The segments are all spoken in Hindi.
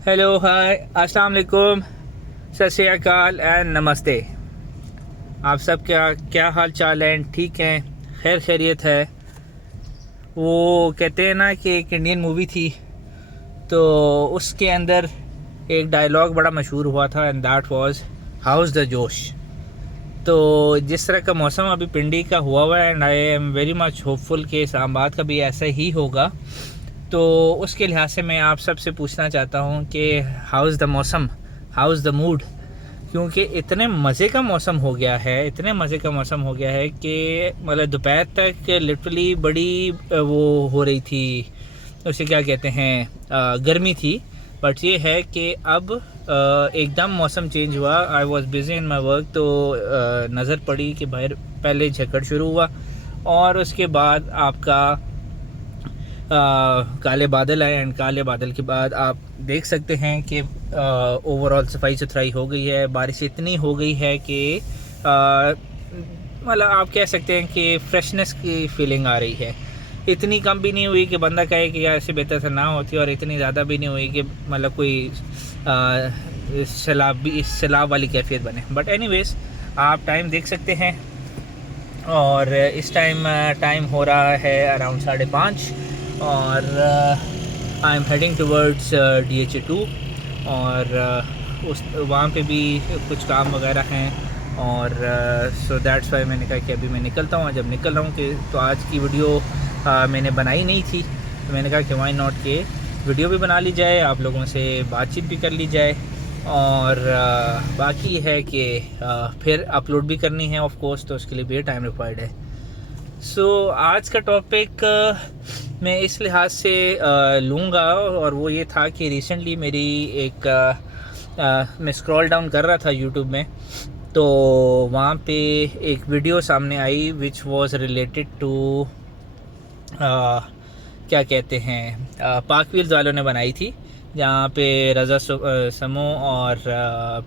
हेलो, हाय, अस्सलाम वालेकुम, सत श्री अकाल एंड नमस्ते। आप सब क्या क्या हाल चाल हैं? ठीक हैं? खैर खैरियत है? वो कहते हैं ना कि एक इंडियन मूवी थी, तो उसके अंदर एक डायलॉग बड़ा मशहूर हुआ था and that was house the जोश। तो जिस तरह का मौसम अभी पिंडी का हुआ है and I am very much hopeful कि इस्लामाबाद का भी ऐसा ही होगा, तो उसके लिहाज से मैं आप सबसे पूछना चाहता हूँ कि हाउस द मौसम, हाउस द मूड। क्योंकि इतने मज़े का मौसम हो गया है, इतने मज़े का मौसम हो गया है कि मतलब दोपहर तक लिटरली बड़ी वो हो रही थी, उसे क्या कहते हैं, गर्मी थी। बट ये है कि अब एकदम मौसम चेंज हुआ। I was busy in my work, तो नज़र पड़ी कि बाहर पहले झक्कड़ शुरू हुआ और उसके बाद आपका काले बादल आए एंड काले बादल के बाद आप देख सकते हैं कि ओवरऑल सफाई सुथराई हो गई है। बारिश इतनी हो गई है कि मतलब आप कह सकते हैं कि फ्रेशनेस की फीलिंग आ रही है। इतनी कम भी नहीं हुई कि बंदा कहे कि यार इससे बेहतर से ना होती, और इतनी ज़्यादा भी नहीं हुई कि मतलब कोई सैलाब वाली कैफियत बने। बट एनीवेज, आप टाइम देख सकते हैं और इस टाइम हो रहा है अराउंड 5:30 और I am heading towards DHA 2 और उस वहाँ पे भी कुछ काम वगैरह हैं और सो दैट्स वाई मैंने कहा कि अभी मैं निकलता हूँ। जब निकल रहा हूँ कि तो आज की वीडियो मैंने बनाई नहीं थी, तो मैंने कहा कि वाई नॉट के वीडियो भी बना ली जाए, आप लोगों से बातचीत भी कर ली जाए और बाकी है कि फिर अपलोड भी करनी है ऑफ कोर्स, तो उसके लिए भी टाइम रिक्वायर्ड है। सो आज का टॉपिक मैं इस लिहाज से लूँगा और वो ये था कि रिसेंटली मेरी एक मैं स्क्रॉल डाउन कर रहा था यूट्यूब में, तो वहाँ पे एक वीडियो सामने आई विच वाज रिलेटेड टू क्या कहते हैं, पाक व्हील्स वालों ने बनाई थी, जहाँ पे रज़ा समो और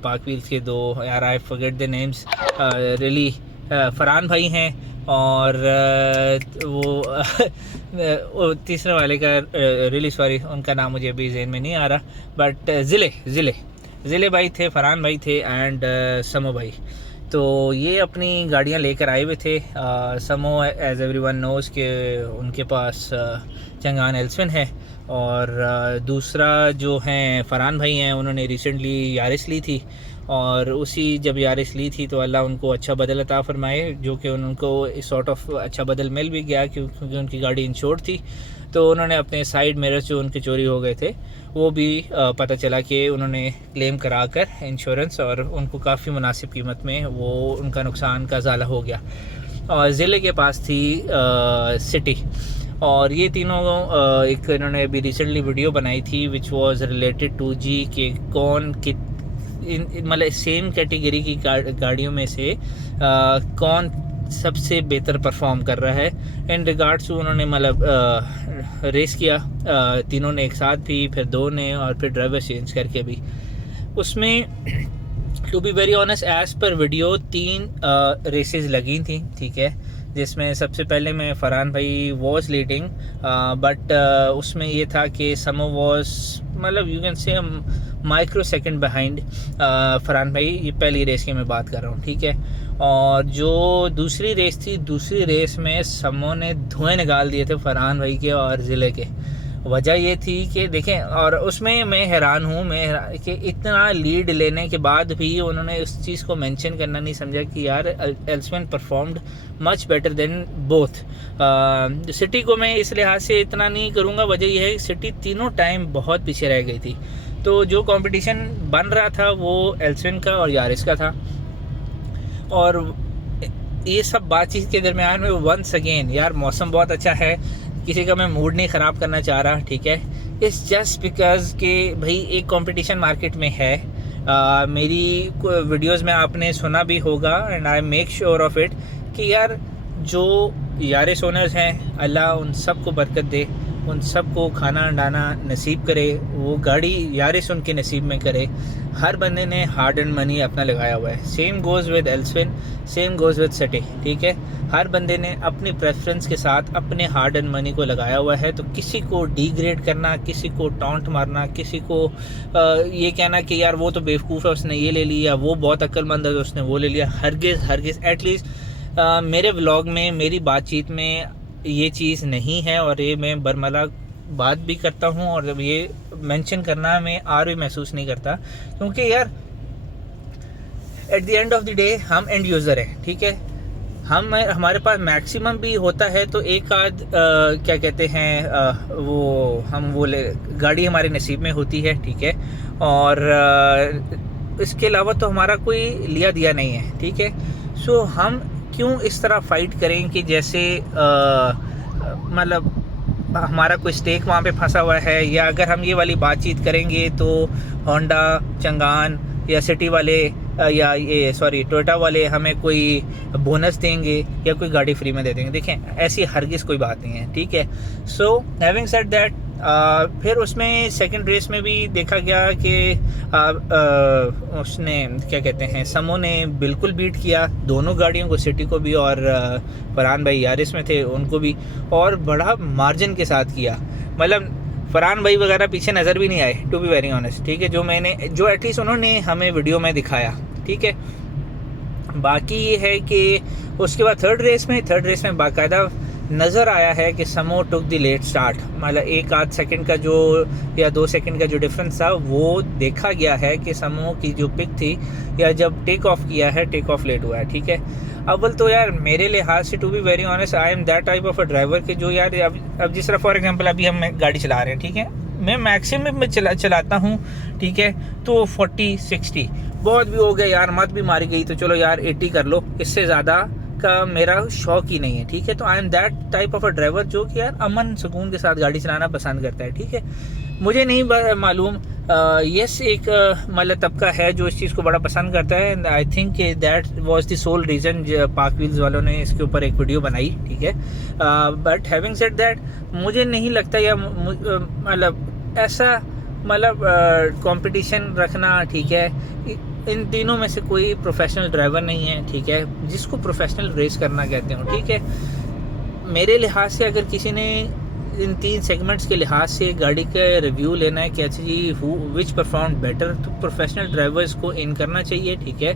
पाक व्हील्स के दो, यार I forget the names really, Farhan भाई हैं और वो तीसरे वाले का रियली सॉरी, उनका नाम मुझे अभी जहन में नहीं आ रहा, बट ज़िले भाई थे, फरहान भाई थे एंड समो भाई। तो ये अपनी गाड़ियाँ लेकर आए हुए थे। समो एज एवरीवन नोज़ के उनके पास चंगान एल्सविन है और दूसरा जो हैं फरहान भाई हैं, उन्होंने रिसेंटली यारिस ली थी और उसी जब यारिस ली थी तो अल्लाह उनको अच्छा बदल अता फरमाए, जो कि उनको इस सॉर्ट ऑफ अच्छा बदल मिल भी गया क्योंकि उनकी गाड़ी इंश्योर्ड थी। तो उन्होंने अपने साइड मिरर्स जो उनके चोरी हो गए थे वो भी पता चला कि उन्होंने क्लेम करा कर इंश्योरेंस, और उनको काफ़ी मुनासिब कीमत में वो उनका नुकसान का ज़ाला हो गया। और ज़िले के पास थी सिटी, और ये तीनों एक इन्होंने अभी रिसेंटली वीडियो बनाई थी विच वाज रिलेटेड टू जी के कौन कि मतलब सेम कैटेगरी की गाड़ियों में से कौन सबसे बेहतर परफॉर्म कर रहा है इन रिगार्ड्स टू। उन्होंने मतलब रेस किया, तीनों ने एक साथ भी, फिर दो ने, और फिर ड्राइवर चेंज करके भी। उसमें to be very honest as per video 3 races लगी थी, ठीक है, जिसमें सबसे पहले मैं फरहान भाई वॉज लीडिंग, बट उसमें ये था कि समो वॉज मतलब you can say micro second behind Farhan भाई। ये पहली रेस की मैं बात कर रहा हूँ, ठीक है। और जो दूसरी रेस थी, दूसरी रेस में समो ने धुएं निकाल दिए थे फरहान भाई के और ज़िले के। वजह ये थी कि देखें, और उसमें मैं हैरान हूँ कि इतना लीड लेने के बाद भी उन्होंने उस चीज़ को मेंशन करना नहीं समझा कि यार एल्सविन performed much better than both. City को मैं इस लिहाज से इतना नहीं करूँगा, वजह यह है कि सिटी तीनों टाइम बहुत पीछे रह गई थी। तो जो कंपटीशन बन रहा था वो एल्सविन का और यारिस का था, और ये सब बातचीत के दरमियान में वंस अगेन यार मौसम बहुत अच्छा है, किसी का मैं मूड नहीं ख़राब करना चाह रहा, ठीक है। इट्स जस्ट बिकॉज कि भाई एक कंपटीशन मार्केट में है। मेरी वीडियोस में आपने सुना भी होगा and I make sure of it कि यार जो यारिस ओनर्स हैं, अल्लाह उन सब को बरकत दे, उन सबको खाना डाना नसीब करे, वो गाड़ी यारिस उनके नसीब में करे। हर बंदे ने हार्ड एंड मनी अपना लगाया हुआ है। सेम गोज़ विद एल्सविन, सेम गोज़ विद सिटी, ठीक है। हर बंदे ने अपनी प्रेफरेंस के साथ अपने हार्ड एंड मनी को लगाया हुआ है। तो किसी को डिग्रेड करना, किसी को टॉन्ट मारना, किसी को ये कहना कि यार वो तो बेवकूफ़ है उसने ये ले लिया, वो बहुत अक्लमंद है उसने वो ले लिया, हरगिज़ एटलीस्ट मेरे व्लॉग में, मेरी बातचीत में ये चीज़ नहीं है। और ये मैं बरमला बात भी करता हूँ और ये मेंशन करना मैं आर भी महसूस नहीं करता, क्योंकि यार at the end of the day हम एंड यूज़र हैं, ठीक है। हमारे पास मैक्सिमम भी होता है तो एक आध क्या कहते हैं वो गाड़ी हमारे नसीब में होती है, ठीक है। और इसके अलावा तो हमारा कोई लिया दिया नहीं है, ठीक है। सो हम क्यों इस तरह फाइट करें कि जैसे मतलब हमारा कोई स्टेक वहाँ पे फंसा हुआ है। या अगर हम ये वाली बातचीत करेंगे तो होंडा, चंगान या सिटी वाले या ये टोयोटा वाले हमें कोई बोनस देंगे या कोई गाड़ी फ्री में दे देंगे। देखें, ऐसी हरगिज़ कोई बात नहीं है, ठीक है। सो हैविंग सेड दैट, फिर उसमें सेकंड रेस में भी देखा गया कि उसने क्या कहते हैं, समो ने बिल्कुल बीट किया दोनों गाड़ियों को, सिटी को भी और फरहान भाई यारिस में थे उनको भी, और बड़ा मार्जिन के साथ किया। मतलब फरहान भाई वगैरह पीछे नज़र भी नहीं आए, टू बी वेरी ऑनेस्ट, ठीक है। जो एटलीस्ट उन्होंने हमें वीडियो में दिखाया, ठीक है। बाकी ये है कि उसके बाद थर्ड रेस में बाकायदा नज़र आया है कि समो टुक द लेट स्टार्ट। मतलब एक आध सेकंड का जो या 2 सेकंड का जो डिफरेंस था वो देखा गया है कि समो की जो पिक थी या जब टेक ऑफ किया है, टेक ऑफ लेट हुआ है, ठीक है। अव्वल तो यार मेरे लिहाज से, to be very honest, I am that type of a driver कि जो यार अब जिस तरह फॉर एग्जांपल अभी हम गाड़ी चला रहे हैं, ठीक है, मैं मैक्सिमम में चलाता हूँ, ठीक है। तो 40-60 बहुत भी हो गया यार, मत भी मारी गई तो चलो यार 80 कर लो, इससे ज़्यादा का मेरा शौक ही नहीं है, ठीक है। तो आई am that type of a driver जो कि यार अमन सुकून के साथ गाड़ी चलाना पसंद करता है, ठीक है। मुझे नहीं मालूम, यस एक मतलब तबका है जो इस चीज़ को बड़ा पसंद करता है। I think that was the soul reason पाक व्हील्स वालों ने इसके ऊपर एक वीडियो बनाई, ठीक है। बट हैविंग सेड दैट, मुझे नहीं लगता या मतलब ऐसा मतलब कंपटीशन रखना, ठीक है, इन तीनों में से कोई प्रोफेशनल ड्राइवर नहीं है, ठीक है, जिसको प्रोफेशनल रेस करना कहते हो, ठीक है। मेरे लिहाज से अगर किसी ने इन 3 सेगमेंट्स के लिहाज से गाड़ी का रिव्यू लेना है कि अच्छा जी विच परफॉर्म बेटर, तो प्रोफेशनल ड्राइवर्स को इन करना चाहिए, ठीक है।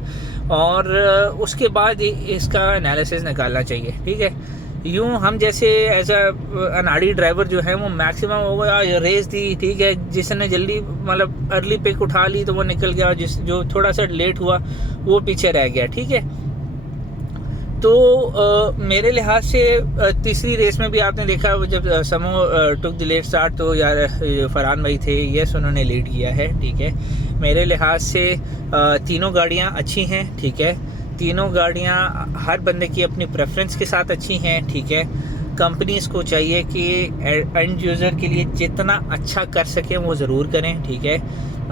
और उसके बाद इसका एनालिसिस निकालना चाहिए, ठीक है। यूँ हम जैसे एज अनाड़ी ड्राइवर जो है वो मैक्सिमम होगा रेस दी, ठीक है, जिसने जल्दी मतलब अर्ली पिक उठा ली तो वो निकल गया, जो थोड़ा सा लेट हुआ वो पीछे रह गया, ठीक है। तो मेरे लिहाज से तीसरी रेस में भी आपने देखा जब समो टुक द लेट स्टार्ट, तो यार फरहान भाई थे, यस उन्होंने लीड किया है, ठीक है। मेरे लिहाज से तीनों गाड़ियाँ अच्छी हैं, ठीक है। तीनों गाड़ियाँ हर बंदे की अपनी प्रेफरेंस के साथ अच्छी हैं, ठीक है। कंपनीज़ को चाहिए कि एंड यूज़र के लिए जितना अच्छा कर सकें वो ज़रूर करें, ठीक है।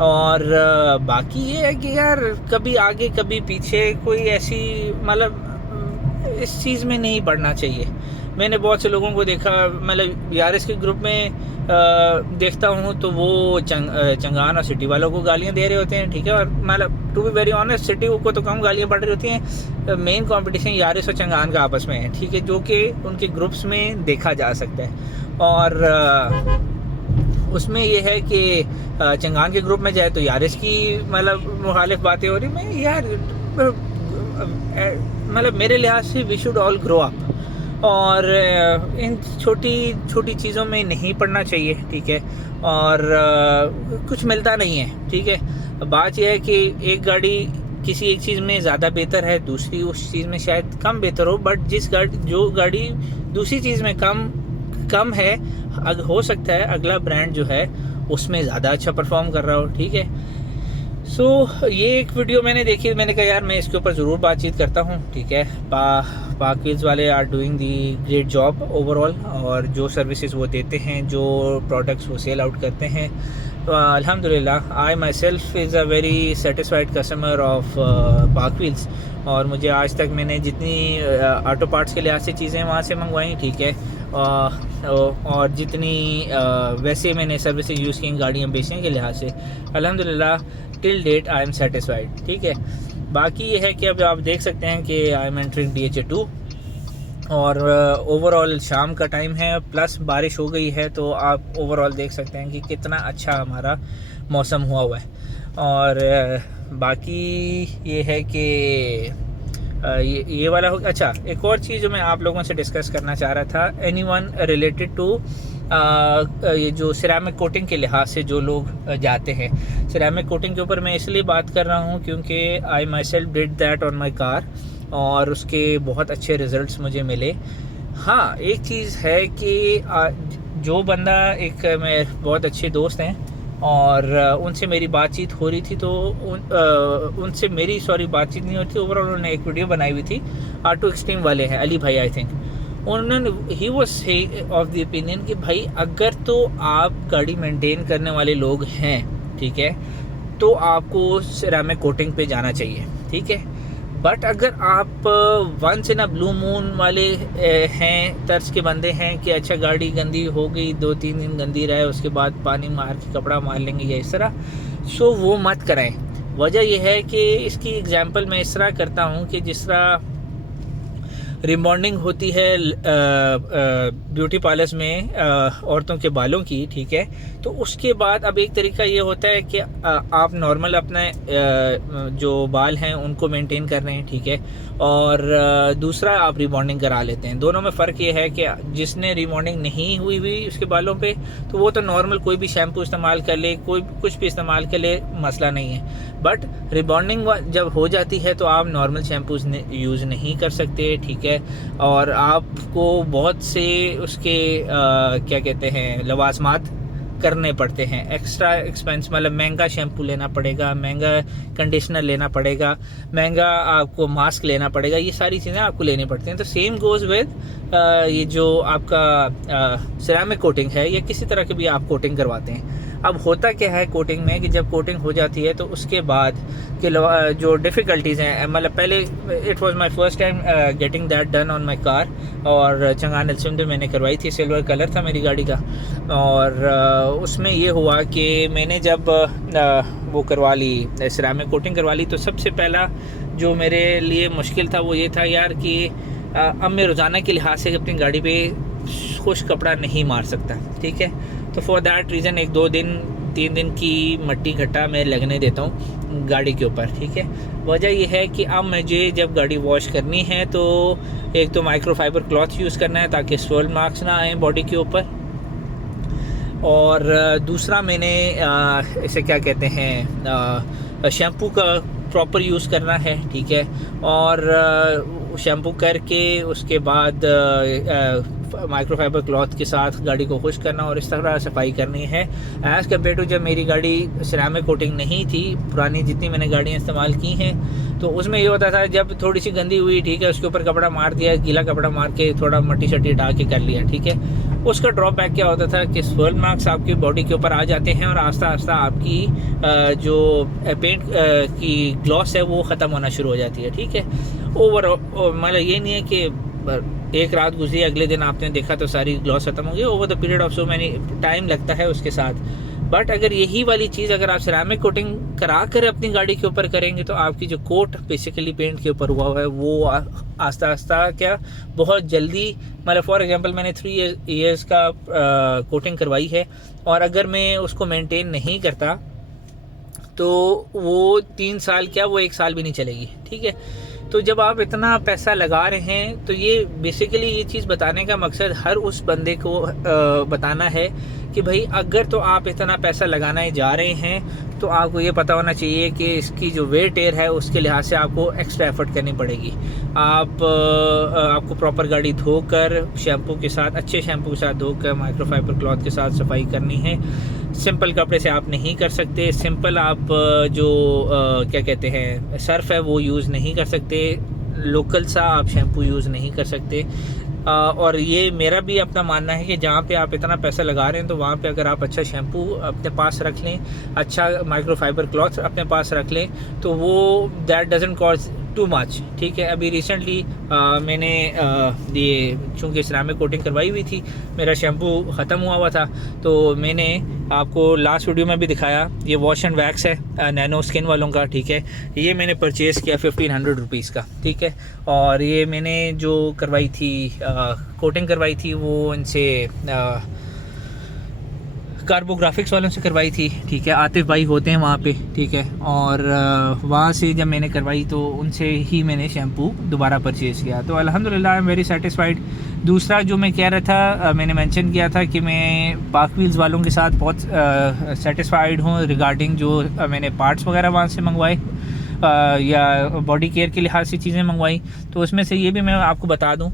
और बाकी ये है कि यार कभी आगे कभी पीछे कोई ऐसी मतलब इस चीज़ में नहीं पड़ना चाहिए। मैंने बहुत से लोगों को देखा, मतलब यारिस के ग्रुप में देखता हूँ तो वो चंगान और सिटी वालों को गालियाँ दे रहे होते हैं, ठीक है। और मतलब to be very honest, city को तो कम गालियाँ पड़ रही होती हैं। मेन कंपटीशन यारिस और चंगान का आपस में है, ठीक है, जो कि उनके ग्रुप्स में देखा जा सकता है। और उसमें ये है कि चंगान के ग्रुप में जाए तो यारिस की मतलब मुखालिफ बातें हो रही। मैं यार मतलब मेरे लिहाज से we should all grow up और इन छोटी चीज़ों में नहीं पड़ना चाहिए, ठीक है। और कुछ मिलता नहीं है, ठीक है। बात यह है कि एक गाड़ी किसी एक चीज़ में ज़्यादा बेहतर है, दूसरी उस चीज़ में शायद कम बेहतर हो, बट जो गाड़ी दूसरी चीज़ में कम है, हो सकता है अगला ब्रांड जो है उसमें ज़्यादा अच्छा परफॉर्म कर रहा हो, ठीक है। सो ये एक वीडियो मैंने देखी, मैंने कहा यार मैं इसके ऊपर ज़रूर बातचीत करता हूँ, ठीक है। पाक व्हील्स वाले are doing the great job overall, और जो सर्विसेज वो देते हैं, जो प्रोडक्ट्स वो सेल आउट करते हैं, तो अल्हम्दुलिल्लाह I myself is a very satisfied customer of Pak Wheels. और मुझे आज तक मैंने जितनी ऑटो पार्ट्स के लिहाज से चीज़ें वहाँ से मंगवाई, ठीक है, और जितनी वैसे मैंने सर्विसेज यूज़ की गाड़ियाँ बेचने के लिहाज से, अल्हम्दुलिल्लाह till date I am satisfied. ठीक है, बाकी ये है कि अब आप देख सकते हैं कि आई एम एंटरिंग DHA2 और ओवरऑल शाम का टाइम है, प्लस बारिश हो गई है, तो आप ओवरऑल देख सकते हैं कि कितना अच्छा हमारा मौसम हुआ है। और बाकी ये है कि ये वाला हो। अच्छा, एक और चीज़ जो मैं आप लोगों से डिस्कस करना चाह रहा था, एनीवन रिलेटेड टू ये जो सिरेमिक कोटिंग के लिहाज से जो लोग जाते हैं, सिरेमिक कोटिंग के ऊपर मैं इसलिए बात कर रहा हूँ क्योंकि I myself did that on my car और उसके बहुत अच्छे रिज़ल्ट्स मुझे मिले। हाँ, एक चीज़ है कि जो बंदा, एक मेरे बहुत अच्छे दोस्त हैं और उनसे मेरी बातचीत हो रही थी, तो उनसे मेरी बातचीत नहीं होती, ओवरऑल उन्होंने एक वीडियो बनाई हुई थी, R2 एक्सट्रीम वाले हैं, अली भाई आई थिंक, उन्होंने he was of the opinion कि भाई अगर तो आप गाड़ी मेंटेन करने वाले लोग हैं, ठीक है, तो आपको सिरेमिक कोटिंग पे जाना चाहिए। ठीक है, बट अगर आप once in a blue moon वाले हैं, तर्ज के बंदे हैं कि अच्छा गाड़ी गंदी हो गई, 2-3 दिन गंदी रहे, उसके बाद पानी मार के कपड़ा मार लेंगे या इस तरह, सो वो मत कराएं। वजह यह है कि इसकी एग्जांपल मैं इस तरह करता हूँ कि जिस तरह रिबॉन्डिंग होती है ब्यूटी पार्लर्स में औरतों के बालों की, ठीक है, तो उसके बाद अब एक तरीका ये होता है कि आप नॉर्मल अपने जो बाल हैं उनको मेंटेन कर रहे हैं, ठीक है, और दूसरा आप रिबॉन्डिंग करा लेते हैं। दोनों में फ़र्क ये है कि जिसने रिबॉन्डिंग नहीं हुई उसके बालों पे, तो वो तो नॉर्मल कोई भी शैम्पू इस्तेमाल कर ले, कोई कुछ भी इस्तेमाल कर ले, मसला नहीं है। बट रिबॉन्डिंग जब हो जाती है तो आप नॉर्मल शैम्पूज यूज़ नहीं कर सकते, ठीक है, और आपको बहुत से उसके क्या कहते हैं लवाजमात करने पड़ते हैं, एक्स्ट्रा एक्सपेंस, मतलब महंगा शैम्पू लेना पड़ेगा, महंगा कंडीशनर लेना पड़ेगा, महंगा आपको मास्क लेना पड़ेगा, ये सारी चीज़ें आपको लेनी पड़ती हैं। तो सेम गोज़ विद ये जो आपका सिरेमिक कोटिंग है या किसी तरह की भी आप कोटिंग करवाते हैं। अब होता क्या है कोटिंग में कि जब कोटिंग हो जाती है तो उसके बाद के जो डिफ़िकल्टीज़ हैं, मतलब पहले it was my first time getting that done on my car, और चंगान एल्सुंडे मैंने करवाई थी, सिल्वर कलर था मेरी गाड़ी का, और उसमें ये हुआ कि मैंने जब वो करवा ली, सिरेमिक कोटिंग करवा ली, तो सबसे पहला जो मेरे लिए मुश्किल था वो ये था यार कि अब मैं रोज़ाना के लिहाज से अपनी गाड़ी पे खुश्क कपड़ा नहीं मार सकता, ठीक है, तो फॉर दैट रीज़न 1-2 दिन 3 दिन की मट्टी घट्टा मैं लगने देता हूँ गाड़ी के ऊपर, ठीक है। वजह यह है कि अब मुझे जब गाड़ी वॉश करनी है तो एक तो माइक्रोफाइबर क्लॉथ यूज़ करना है ताकि स्वॉल मार्क्स ना आए बॉडी के ऊपर, और दूसरा मैंने इसे क्या कहते हैं शैम्पू का प्रॉपर यूज़ करना है, ठीक है, और शैम्पू करके उसके बाद माइक्रोफाइबर क्लॉथ के साथ गाड़ी को खुश करना और इस तरह सफाई करनी है। एज़ कम्पेयर टू जब मेरी गाड़ी सिरेमिक कोटिंग नहीं थी, पुरानी जितनी मैंने गाड़ियाँ इस्तेमाल की हैं, तो उसमें ये होता था जब थोड़ी सी गंदी हुई, ठीक है, उसके ऊपर कपड़ा मार दिया, गीला कपड़ा मार के थोड़ा मट्टी शट्टी हटा के कर लिया, ठीक है, उसका ड्रॉबैक क्या होता था कि स्वॉल मार्क्स आपकी बॉडी के ऊपर आ जाते हैं और आस्ता आस्ता आपकी जो पेंट की ग्लॉस है वो ख़त्म होना शुरू हो जाती है, ठीक है। मतलब ये नहीं है कि एक रात गुजरी अगले दिन आपने देखा तो सारी ग्लॉस ख़त्म हो गई, over the period of so many time लगता है उसके साथ। बट अगर यही वाली चीज़ अगर आप सिरेमिक कोटिंग करा कर अपनी गाड़ी के ऊपर करेंगे तो आपकी जो कोट बेसिकली पेंट के ऊपर हुआ है वो आस्ता आस्ता क्या बहुत जल्दी, मतलब फॉर एग्जांपल मैंने 3 ईयर्स का कोटिंग करवाई है और अगर मैं उसको मेंटेन नहीं करता तो वो 3 साल क्या वो 1 साल भी नहीं चलेगी, ठीक है। तो जब आप इतना पैसा लगा रहे हैं तो ये बेसिकली ये चीज़ बताने का मकसद हर उस बंदे को बताना है कि भाई अगर तो आप इतना पैसा लगाने जा रहे हैं तो आपको ये पता होना चाहिए कि इसकी जो वेट एयर है उसके लिहाज से आपको एक्स्ट्रा एफर्ट करनी पड़ेगी। आपको प्रॉपर गाड़ी धोकर शैम्पू के साथ, अच्छे शैम्पू के साथ धोकर माइक्रोफाइबर क्लॉथ के साथ सफाई करनी है। सिंपल कपड़े से आप नहीं कर सकते, सिंपल आप जो क्या कहते हैं सर्फ है वो यूज़ नहीं कर सकते, लोकल सा आप शैम्पू यूज़ नहीं कर सकते। और ये मेरा भी अपना मानना है कि जहाँ पे आप इतना पैसा लगा रहे हैं तो वहाँ पे अगर आप अच्छा शैम्पू अपने पास रख लें, अच्छा माइक्रोफाइबर क्लॉथ अपने पास रख लें, तो वो that doesn't cause too much, ठीक है। अभी रिसेंटली मैंने ये चूँकि सिरामिक कोटिंग करवाई हुई थी, मेरा शैम्पू ख़त्म हुआ था, तो मैंने आपको लास्ट वीडियो में भी दिखाया, ये वॉश एंड वैक्स है नैनो स्किन वालों का, ठीक है। ये मैंने परचेज़ किया 1500 रुपीज़ का, ठीक है। और ये मैंने जो करवाई थी कोटिंग करवाई थी वो इनसे कार्बोग्राफिक्स वालों से करवाई थी, ठीक है। आतिफ भाई होते हैं वहाँ पे, ठीक है। और वहाँ से जब मैंने करवाई तो उनसे ही मैंने शैम्पू दोबारा परचेज़ किया, तो अल्हम्दुलिल्लाह आई एम वेरी सेटिस्फाइड। दूसरा जो मैं कह रहा था, मैंने मेंशन किया था कि मैं पाक व्हील्स वालों के साथ बहुत सेटिस्फाइड हूँ रिगार्डिंग जो मैंने पार्ट्स वगैरह वहाँ से मंगवाए या बॉडी केयर के लिहाज से चीज़ें मंगवाई। तो उसमें से ये भी मैं आपको बता दूँ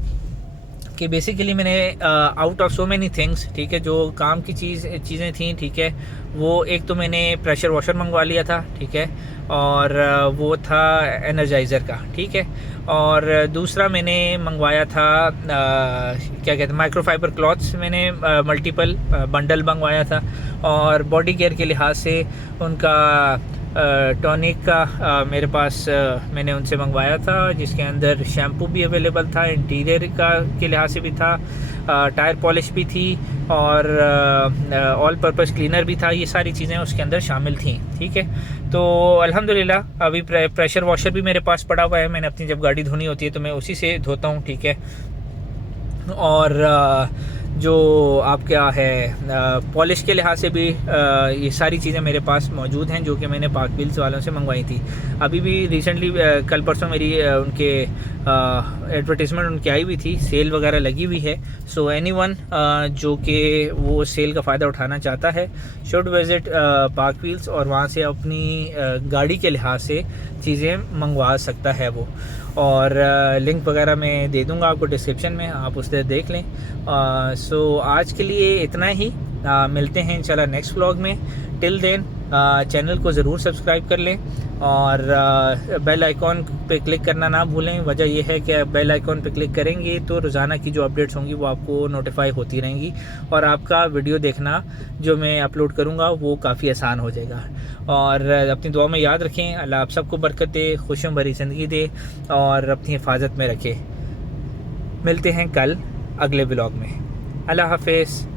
कि बेसिकली मैंने out of so many things, ठीक है, जो काम की चीज़ें थी, ठीक है, वो एक तो मैंने प्रेशर वॉशर मंगवा लिया था, ठीक है, और वो था एनर्जाइज़र का, ठीक है। और दूसरा मैंने मंगवाया था क्या कहते हैं माइक्रोफाइबर क्लॉथ्स, मैंने मल्टीपल बंडल मंगवाया था। और बॉडी केयर के लिहाज से उनका टॉनिक का मेरे पास मैंने उनसे मंगवाया था, जिसके अंदर शैम्पू भी अवेलेबल था, इंटीरियर का के लिहाज से भी था, टायर पॉलिश भी थी और ऑल पर्पस क्लीनर भी था। ये सारी चीज़ें उसके अंदर शामिल थी, ठीक है। तो अल्हम्दुलिल्लाह अभी प्रेशर वॉशर भी मेरे पास पड़ा हुआ है, मैंने अपनी जब गाड़ी धोनी होती है तो मैं उसी से धोता हूँ, ठीक है। और जो आप क्या है पॉलिश के लिहाज से भी ये सारी चीज़ें मेरे पास मौजूद हैं, जो कि मैंने पाक व्हील्स वालों से मंगवाई थी। अभी भी रिसेंटली कल परसों मेरी उनके एडवर्टीज़मेंट उनकी आई हुई थी, सेल वगैरह लगी हुई है। सो एनीवन जो कि वो सेल का फ़ायदा उठाना चाहता है शुड विज़िट पाक व्हील्स, और वहाँ से अपनी गाड़ी के लिहाज से चीज़ें मंगवा सकता है वो। और लिंक वगैरह मैं दे दूँगा आपको डिस्क्रिप्शन में, आप उससे देख लें। सो आज के लिए इतना ही, मिलते हैं इंशाल्लाह नेक्स्ट व्लॉग में। टिल देन चैनल को ज़रूर सब्सक्राइब कर लें और बेल आइकॉन पे क्लिक करना ना भूलें। वजह यह है कि बेल आइकॉन पे क्लिक करेंगे तो रोज़ाना की जो अपडेट्स होंगी वो आपको नोटिफाई होती रहेंगी, और आपका वीडियो देखना जो मैं अपलोड करूँगा वो काफ़ी आसान हो जाएगा। और अपनी दुआ में याद रखें, अल्लाह आप सबको बरकत दे, खुशियों भरी ज़िंदगी दे और अपनी हिफाजत में रखे। मिलते हैं कल अगले व्लॉग में। अल्लाह हाफ़िज़।